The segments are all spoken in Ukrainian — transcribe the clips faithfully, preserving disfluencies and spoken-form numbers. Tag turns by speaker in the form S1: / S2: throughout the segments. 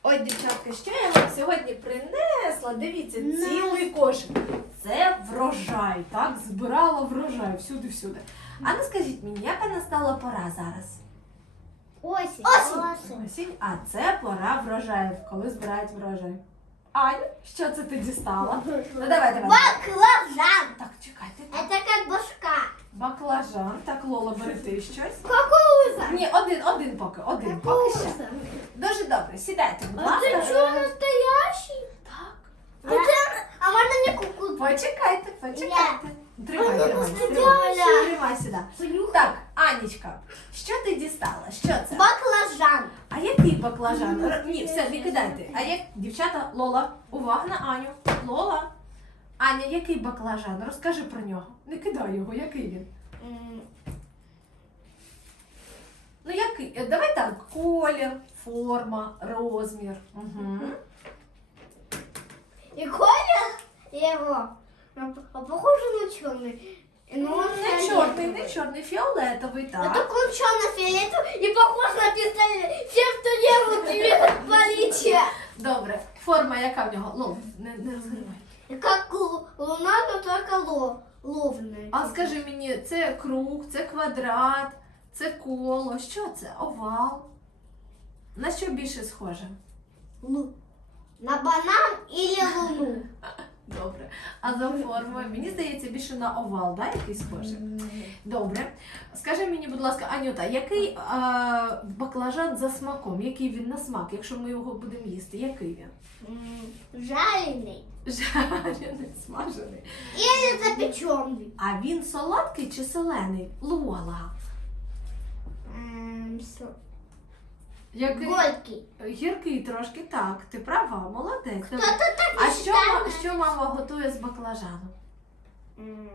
S1: Ой, дівчатка, що я вам сьогодні принесла? Дивіться, цілий кошик. Це врожай, так? Збирала врожай всюди-всюди. А ну скажіть мені, яка настала пора зараз?
S2: Осінь.
S1: Осінь. Осінь. А це пора врожаїв, коли збирають врожай. Аню, що це ти дістала? Ну давай, давай.
S2: Баклажан.
S1: Так, чекайте.
S2: Это как башка.
S1: Баклажан. Так, Лола, бери ти щось.
S2: Кукуруза.
S1: Ні, один, один поки, один. Поки ще. Дуже добре, сідайте, будь
S2: А
S1: ласка.
S2: ты что, настоящий?
S1: Так.
S2: А, ты- а можно не кукурузу?
S1: Почекайте, почекайте. Тримай,
S2: Ой,
S1: тримай,
S2: ну,
S1: тримай.
S2: Степаня.
S1: Тримай сюди. Так, Анічка, що ти дістала? Що це?
S2: Баклажан.
S1: А який баклажан? Р- Ні, все, не кидайте. А як, дівчата, Лола, увага на Аню. Лола. Аня, який баклажан? Розкажи про нього. Не кидай його, який він?
S2: М,
S1: Ну який? Е, Давай так, колір, форма, розмір. Угу.
S2: И колер его а, а похоже на черный. Ну, он
S1: Не чорний, не чорний, фіолетовий,
S2: А
S1: так.
S2: только он черно-фиолетовый и похож на пистолет. Все, что делают тебе полиция.
S1: Добре. Форма яка в нього? Лол, не, не розгрівай.
S2: И как лу- луна, но только ло, ловная.
S1: А скажи мені, це круг, це квадрат, це коло, що це? Овал? На що більше схоже?
S2: Лу. На банан или луну?
S1: Добре. А за формою? Мені здається, більше на овал, да, який схожий? Добре. Скажи мені, будь ласка, Анюта, який а, баклажан за смаком? Який він на смак, якщо ми його будемо їсти? Який він?
S2: М, Жареный.
S1: Жарений, смажений.
S2: Или запеченный.
S1: А він солодкий чи солений? Лола.
S2: М, с-
S1: Який?
S2: Горький.
S1: Гіркий трошки, так. Ти права, молодець.
S2: Кто-то
S1: Добре.
S2: так
S1: А
S2: и
S1: що,
S2: считает.
S1: ма- що мама готує з баклажану?
S2: М,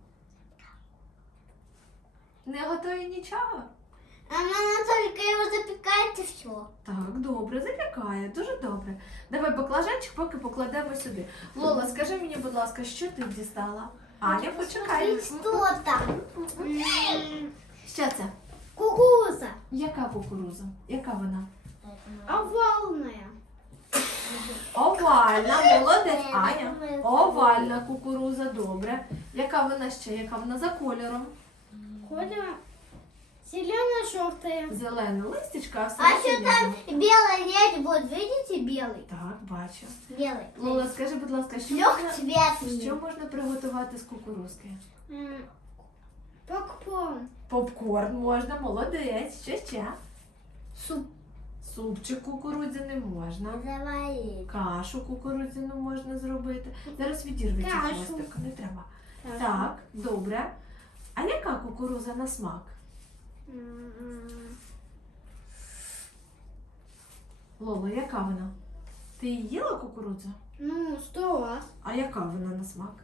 S1: Не готує нічого?
S2: Она только его запекает и все.
S1: Так, добре, запікає, дуже добре. Давай баклажанчик поки покладемо сюди. Лола, скажи мені, будь ласка, що ти дістала? Аня, почекай.
S2: Что там? М,
S1: Що це?
S2: Кукуруза.
S1: Яка кукуруза? Яка вона?
S2: Овальная.
S1: Овальна, молодець, Аня. Овальна кукуруза, добре. Яка вона ще? Яка вона за кольором?
S2: Коля, зелено-желтая.
S1: Зелена листячка, а
S2: А
S1: все
S2: что там белый лет? Вот видите белый?
S1: Так, бачу.
S2: Белый.
S1: Лола, скажи, будь ласка, що можна,
S2: Трехцветный.
S1: що можна приготувати з кукурузки?
S2: Попкорн.
S1: Попкорн можна, молодець. Що ще?
S2: Суп.
S1: Супчик кукурудзяний можна.
S2: Заварить.
S1: Кашу кукурудзяну можна зробити. Зараз відірветься
S2: Кашу.
S1: хвостик, не треба. Так, добре. А яка кукуруза на смак? Лола, яка вона? Ти її їла кукурудзу?
S2: Ну, сто раз.
S1: А яка вона на смак?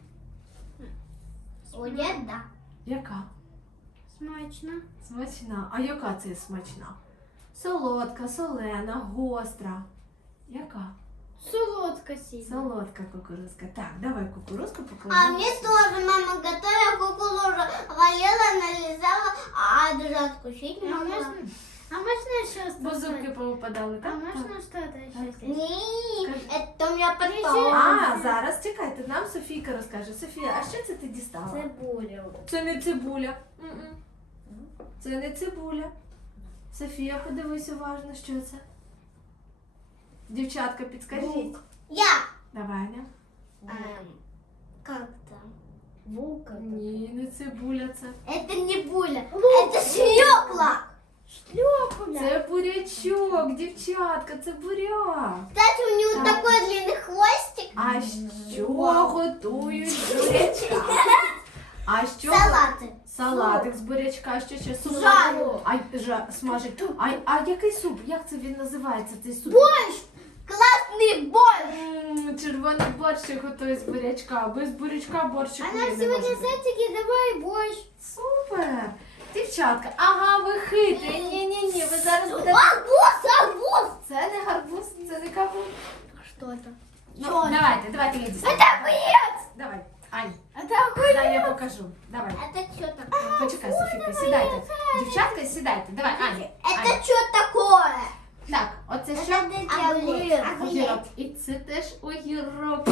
S2: О, нет, да.
S1: Яка?
S2: Смачно.
S1: Смачна. А яка це смачна? Солодка, солена, гостра. Яка?
S2: Солодка сильно.
S1: Солодка кукурузка. Так, давай кукурузку
S2: А
S1: покладемо.
S2: мне тоже мама готовила кукурузу, варила, нарезала, а даже откусить не могла.
S3: А можно еще
S1: Бо зубки повипадали,
S3: А
S1: так?
S3: можно что-то еще
S1: Так.
S3: здесь?
S2: Не,
S1: Скажи.
S2: это у меня потом.
S1: А, зараз чекайте, нам Софійка розкаже. Софія, а що це ти дістала?
S3: Цибуля.
S1: Це не цибуля. М-м. Це не цибуля. Софія, подивись уважно, що це. Дівчатка, підскажіть.
S2: Я.
S1: Давай, Аня.
S2: Эм, как там? Булка.
S1: Ні, не цибуля це.
S2: Это не буля, это свекла.
S3: Шлепуля.
S1: Це бурячок, дівчатка, це буряк.
S2: Кстати, у него
S1: Так.
S2: такой длинный хвостик.
S1: А що готують з бурячка? А що?
S2: Салаты.
S1: Салатик з бурячка, що ще суп?
S2: Жарю.
S1: А, жа, смажить. А, а який суп? Як це він називається, цей суп?
S2: Борщ. Классный борщ.
S1: М, Червоний борщик готує з бурячка. Без бурячка борщик
S3: Она
S1: не
S3: сегодня
S1: може бути.
S3: сетики, давай борщ.
S1: Супер! Дівчатка, ага, ви хитрі. Ні-ні-ні, ви зараз будете...
S2: Арбуз, арбуз.
S1: Це не гарбуз, це не кавун.
S2: Что это?
S1: Ну,
S2: Чорт.
S1: давайте, давайте я дістану.
S2: Это огурец.
S1: Давай, Ань,
S3: Это огурец.
S1: дай я покажу. Давай.
S2: Это что такое?
S1: Почекай, Софійка, сідайте. Дівчатка, сідайте. Давай, Аня.
S2: Это
S1: Аня.
S2: что такое?
S1: Так, оце що?
S2: Огурец.
S1: Огірок. І це теж огірок.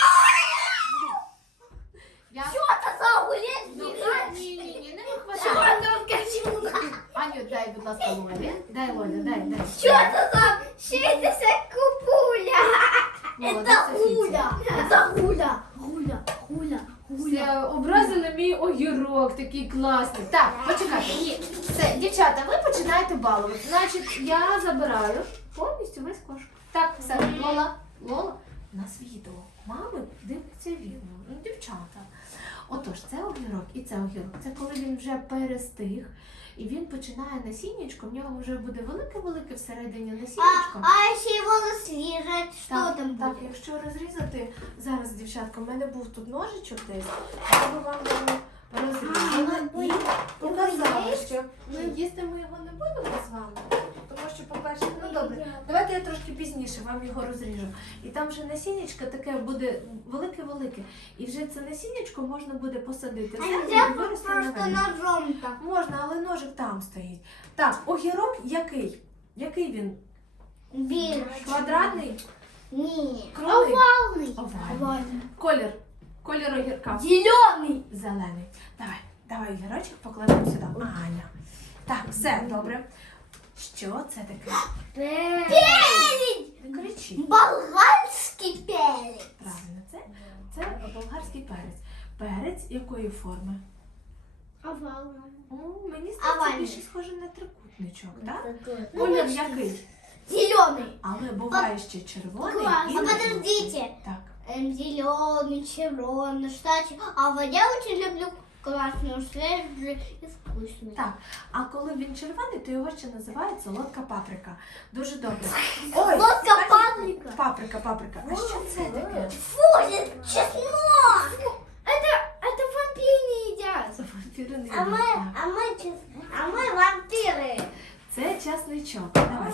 S1: Я...
S2: Что это за огурец?
S1: Ні, ні, ні, не вихватай. Аню, дай, будь ласка, Лолі. Дай, Лоля, дай, дай.
S2: Что это за... Что это за купуля?
S1: Молодець,
S2: Это
S1: Софійця.
S2: гуля. Это гуля. Гуля. Гуля.
S1: Все, образили мій огірок, такий класний. Так, почекайте. Ні. Все, дівчата, ви починаєте балувати. Значить, я забираю повністю весь кошик. Так, все, Лола, Лола, у нас відео. Мами дивляться відео. Ну, дівчата. Отож, це огірок і це огірок. Це коли він вже перестиг. І він починає насіннячко, в нього вже буде велике-велике всередині насіннячко.
S2: А, а если его слежать, что
S1: Так,
S2: там
S1: так,
S2: будет?
S1: якщо розрізати, зараз, дівчатка, в мене був тут ножичок десь, я би вам його розрізала і показала, що ну, їсти ми його не будемо з вами, тому що, по-перше, ну добре, давайте я трошки пізніше вам його розріжу. І там вже насіннячко таке буде велике-велике, і вже це насіннячко можна буде посадити в
S2: А
S1: землю
S2: нельзя
S1: і вирости
S2: просто
S1: нове.
S2: ножом так.
S1: Можна, але ножик там стоїть. Так, огірок який? Який він?
S2: Бежишь.
S1: Квадратний?
S2: Не.
S1: Круглий?
S2: Овальный.
S1: Овальний. Колір. Колір огірка.
S2: Зеленый.
S1: Зелений. Давай, давай огірочок покладемо сюди. Аня. Так, все, добре. Що це таке?
S2: Перец.
S1: Не кричіть.
S2: Болгарский перец.
S1: Правильно, це, це болгарський перець. Перець якої форми?
S3: Овальный.
S1: О, мені здається,
S2: Овальний.
S1: більше схоже на трикутничок, так?
S2: Ну,
S1: Колір
S2: почти.
S1: який?
S2: Зеленый.
S1: Але буває ще червоний.
S2: Класс.
S1: і
S2: А
S1: жовтий.
S2: подождите.
S1: Так.
S2: Эм, зеленый, червоный, кстати. А вот я очень люблю красную, свежий и вкусный.
S1: Так, а коли він червоний, то його ще називають солодка паприка. Дуже добре. Ой,
S2: Солодка
S1: скажіть,
S2: паприка.
S1: Паприка, паприка. А що це таке?
S2: Фу, это чеснок.
S3: Это, это вампиры не едят.
S1: Вампіри не
S2: А мы,
S1: їдять.
S2: а мы, чес- а мы вампиры.
S1: Це часничок. Давай.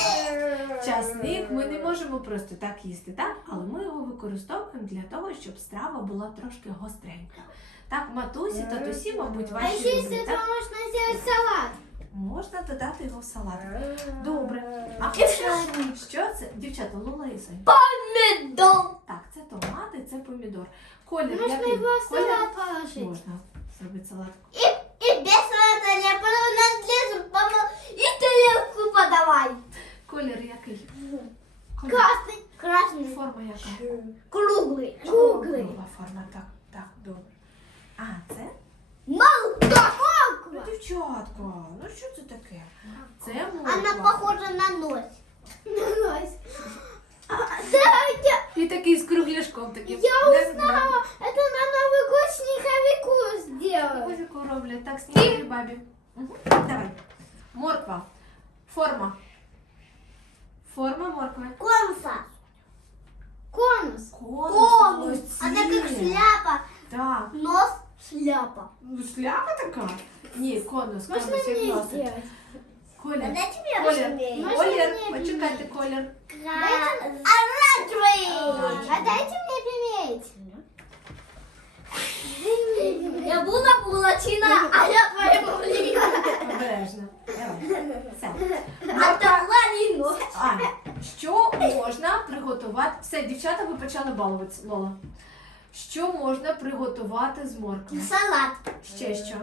S1: Часник ми не можемо просто так їсти, так? Але ми його використовуємо для того, щоб страва була трошки гостренька. Так, матусі, татусі, мабуть,
S3: А
S1: ваші
S3: еще из
S1: люблять,
S3: этого
S1: так?
S3: можно сделать салат.
S1: Можна додати його в салат. Добре. А
S2: І
S1: що, що це? Дівчата, Лола і Соня.
S2: Помидор.
S1: Так, це томати, це помідор. Колір
S3: Можно
S1: який?
S3: его в
S1: Колір?
S3: салат положить.
S1: Можна зробити салат.
S2: И, и без салата я просто надлезу, помыл и тарелку подавай.
S1: Колір який? Колір.
S2: Красный. Красный.
S1: Форма яка?
S2: Круглый.
S1: Кругла форма, так, так, добре. А, це?
S2: Молоко.
S1: Ну, дівчатка, ну що це таке? Це
S2: Она
S1: морква.
S2: похожа на нос.
S3: Нанось.
S1: І такий з кругляшком таким.
S3: Я узнала, это на Новый год снеговику сделают.
S1: Козику роблять, так, снігові бабі. Угу. Давай. Морква. Форма. Форма моркви.
S2: Конуса.
S3: Конус.
S1: Конус.
S2: Конус.
S1: молодці.
S2: Она как шляпа.
S1: Так.
S2: Нос шляпа.
S1: Ну, шляпа така? Ні, конус.
S3: Можно
S1: Конус як
S3: мне
S1: носить.
S3: сделать?
S1: Колір.
S2: Дайте мне
S1: Колір.
S2: разумею.
S3: Можно
S1: Колір.
S3: мне
S1: Почекайте, колір.
S2: Оранжевый.
S3: А дайте мне пиметь.
S2: Я була булочина, а я твоя булочина.
S1: Обережно. Давай. Все.
S2: А та ланіно.
S1: Аня, що можна приготувати? Все, дівчата, ви почали балуватися, Лола. Що можна приготувати з моркви?
S2: Салат.
S1: Ще що?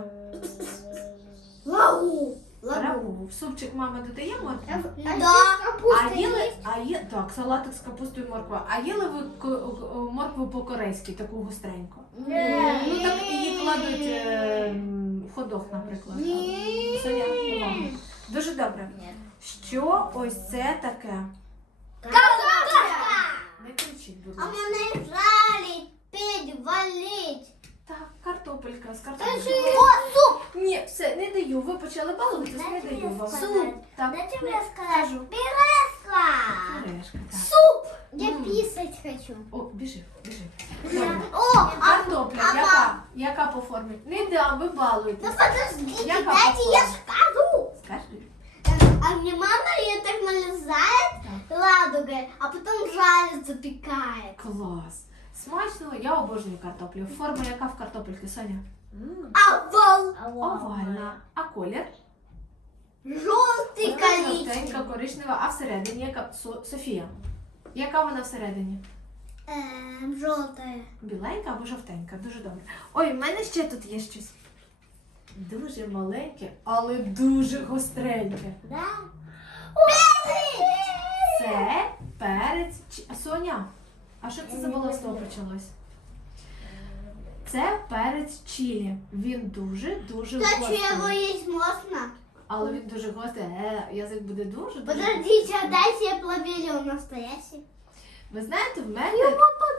S2: Лагу.
S1: Рагу. В супчик мама додає моркву?
S2: Да.
S1: А їли, а є, так, салатик з капустою і морквою. А їли ви ко- ко- моркву по-корейськи, таку гостреньку? Ну так її кладуть е, м, в ходох, наприклад. Соня, увага. Дуже добре. Що ось це таке?
S2: Картошка.
S1: Не кричіть, будь
S2: А
S1: ласка.
S2: мене жалить, пить, валить.
S1: Так, картопелька з
S2: Та
S1: картоплею.
S2: ж- О, суп.
S1: Ні, все, не даю. Ви почали балуватись, не
S2: Дайте
S1: даю
S2: мені
S1: вам.
S2: сказати.
S1: Суп. Так,
S2: Дайте
S1: ну,
S2: мне сказать.
S1: кажу.
S2: Пюрешка.
S1: Пюрешка, так.
S2: Суп.
S3: Я
S1: М.
S3: писать хочу.
S1: О, біжи, біжи. Добре.
S2: О, а,
S1: Картопля,
S2: а,
S1: яка? Яка по формі? Не дам, ви
S2: ну
S1: балуєтесь.
S2: подождите,
S1: Яка
S2: дайте
S1: по
S2: я
S1: формі?
S2: скажу.
S1: Скажи.
S2: А мне мама ее так нарезает ладугой, а потом жарит, запекает.
S1: Клас. Смачно, я обожнюю картоплю. Форма яка в картопельки, Соня?
S2: Овал.
S1: Овальна. А колір?
S2: Желтый
S1: Вона
S2: коричневый.
S1: жовтенька, коричнева, а всередині яка? Со- Софія. Яка вона всередині?
S2: Эм, желтая.
S1: Біленька або жовтенька, дуже добре. Ой, в мене ще тут є щось. Дуже маленьке, але дуже гостреньке.
S2: Да?
S1: Це перець. чи- А, Соня, а що це за баловство почалось? Це перець чилі. Він дуже дуже
S2: Кстати, его
S1: гострий.
S2: есть можно.
S1: Але він дуже гострий. Е, язик буде дуже дуже.
S2: Подождите, а дайте я проверю, он настоящий.
S1: Ви знаєте, в мене.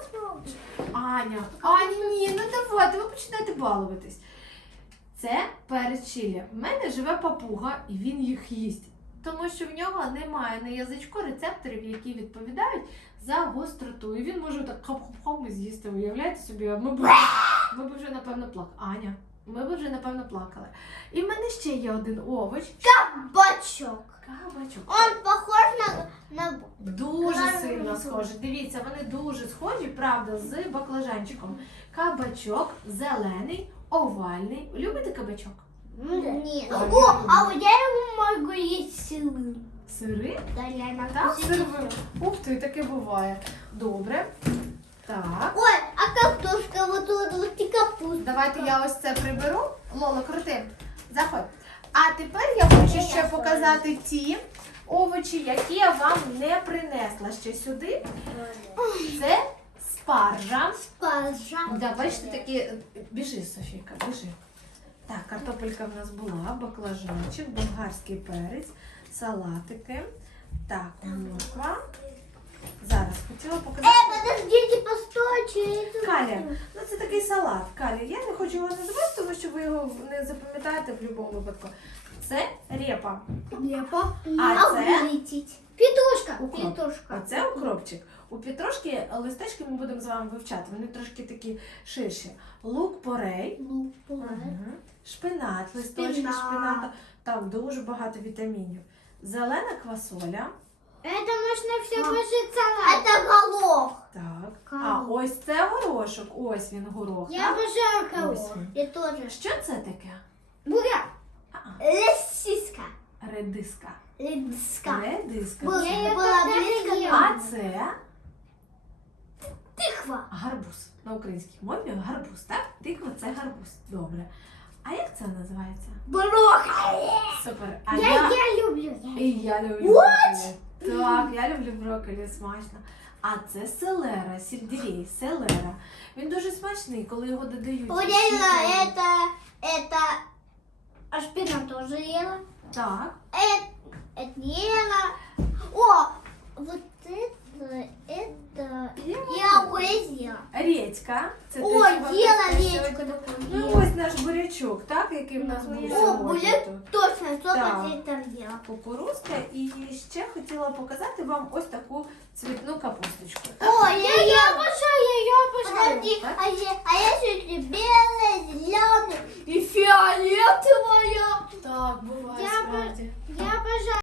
S1: Аня, Аня, ні, ну давайте, ви починаєте балуватись. Це перець чилі. В мене живе папуга, і він їх їсть. Тому що в нього немає на язичку рецепторів, які відповідають за гостроту. І він може так хап-хап-хап і з'їсти. Уявляєте собі, ми б, ми б вже напевно плакали. Аня, ми б вже напевно плакали. І в мене ще є один овоч.
S2: Кабачок.
S1: Кабачок.
S2: Он похож на... на...
S1: Дуже
S2: Класно.
S1: сильно схожі. Дивіться, вони дуже схожі, правда, з баклажанчиком. Кабачок зелений, овальний. Любите кабачок?
S2: Нет.
S1: А
S2: О,
S1: я
S2: а вот я его могу есть сырым.
S1: Сири?
S2: Да, реально.
S1: Так, сирвим. Ух ти, таке буває. Добре. Так.
S2: Ой, а картошка вот тут вот и капуста.
S1: Давайте я ось це приберу. Лола, крути. Заходь. А тепер я хочу ще показати ті овочі, які я вам не принесла ще сюди. Це спаржа.
S2: Пожалуйста.
S1: Да, бачите, такі. Біжи, Софійка, біжи. Так, картопелька в нас була, баклажанчик, болгарський перець, салатики. Так, морква. Зараз хотіла показати.
S2: Э, подождите, постойте. это-
S1: Каля, ну це такий салат. Каля, я не хочу його називати, тому що ви його не запам'ятаєте в будь-якому випадку. Це репа.
S2: Лепо.
S1: А це?
S2: вылететь. Петрушка.
S1: Укроп.
S2: Петрушка.
S1: Оце укропчик. У Петрушки листочки ми будемо з вами вивчати. Вони трошки такі ширші. Лук порей.
S2: Лук.
S1: Мгм. Шпинат, листочки
S2: Шпинат.
S1: шпината. Там дуже багато вітамінів. Зелена квасоля.
S3: Это можно все
S2: А.
S3: положить салат.
S2: Это горох.
S1: Так. А
S2: Кавун.
S1: ось це горошок. Ось він горох.
S3: Я
S1: так?
S3: обожаю
S1: Ось
S3: кого.
S1: він.
S2: Я тоже.
S1: Що це таке?
S3: Буряк.
S1: А-а.
S2: Лесиска.
S1: Редиска.
S2: Ледиска.
S1: Редиска.
S2: Была,
S1: це.
S3: Я её
S2: была
S3: когда-то
S2: близко.
S3: ела.
S1: А це
S2: Тыква.
S1: гарбуз. На українській мові гарбуз, так? Тиква це гарбуз. Добре. А як це називається?
S2: Брокколи.
S1: Супер. А
S3: Я, я люблю.
S1: І я люблю брокколі. Так, я люблю брокколі, смачно. А це селера, сельдерей, селера. Він дуже смачний, коли його додають.
S2: Вот
S1: ще
S2: я
S1: й-
S2: это, это, а шпинат тоже ела.
S1: Так.
S2: Это, это не ела. О, вот это, это, я уже ела.
S1: Редька. Це те,
S2: О,
S1: що вам
S2: ела
S1: розповідали.
S2: речку такую.
S1: Ну
S2: ела.
S1: ось наш бурячок, так, який в нас був
S2: О,
S1: сьогодні
S2: буряк
S1: тут.
S2: точно, сколько
S1: Так.
S2: ты там ела?
S1: Кукурузка. І ще хотіла показати вам ось таку цвітну капусточку.
S2: О, я ела.
S3: Обожаю, я ее обожаю.
S2: Подожди, а я, а я